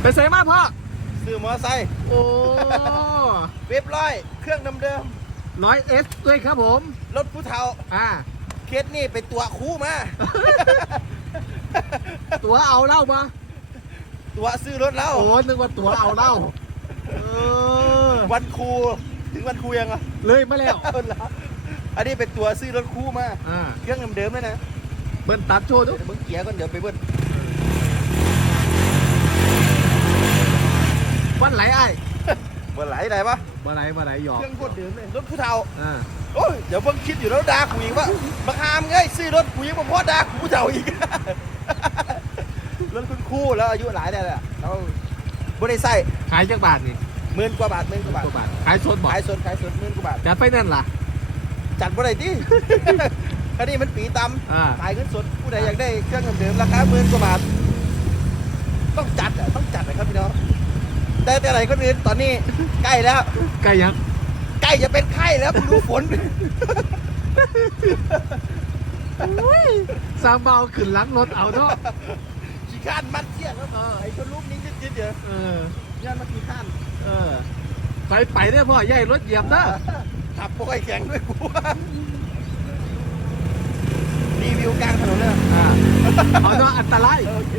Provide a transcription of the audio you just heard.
ไปใส่มาพ่อซื้อมอไซค์โอ้เว็บร้อย เครื่องเดิมร้อยเอสด้วยครับผม ๆรถผู้เฒ่าอ่า เคสนี่ไปตัวคู่มา ตัวเอาเหล้ามาตัวซื้อรถแล้ว โอ้นึกว่าตัวเอาเหล้าเออวันครูถึงวันครูยังอะเลยมาแล้วเอาละอันนี้เป็นตัวซื้อรถคู่มา อ่าเครื่องเดิมๆเลยนะ เบิ้ลตัดโชว์ดูเดี๋ยวเบิ้งเกียร์ก่อนเดี๋ยวไปเบิ้ล วันไหลไอ้ เบิ้ลไหลได้ปะวันไหลวันไหลหยอกเครื่องโคตรเดิมเลยรถผู้เฒ่าอ่าโอ้ยเดี๋ยวเพิ่งคิดอยู่แล้วด่ากูอีกว่าบังฮามไงซื้อรถกูยังมาพ่อด่ากูผู้เฒ่าอีก รถคุณครู่แล้วอายุหลายได้แล้วเราบริใส่ขายจักบาทนี่หมื่นกว่าบาทหมื่นกว่าบาทตัวบาทขายสดบอกขายสดขายสดหมื่นกว่าบาท จัดไฟแนั่นล่ะ จัดบ่ได้ดิอันนี้มันปีตอ่าำขายเงินสดผู้ใดอยากได้เครื่องเดิมๆราคาหมื่นกว่าบาท ต้องจัดอะต้องจัดนะครับพี่น้อง แต่แต่อะไรก็อื่นตอนนี้ ใกล้แล้ว ไก่ยังใกล้จะเป็นไข้แล้วคุณดูฝนสร้างเบาขึ้นหลังรถเอาเนาะขี้ข้านมัดเที่ยงแล้วเออไอ้คนลูกนี้จิดๆเดี๋ยวเออย่านมาขี้ข้านเออ ไปไปเนี่ยพ่อใหญ่รถเหยียบนะขับโปอยแข็งด้วยกูรีวิวกลางถนนเลยอ่าเอาเนาะอันตราย โอเค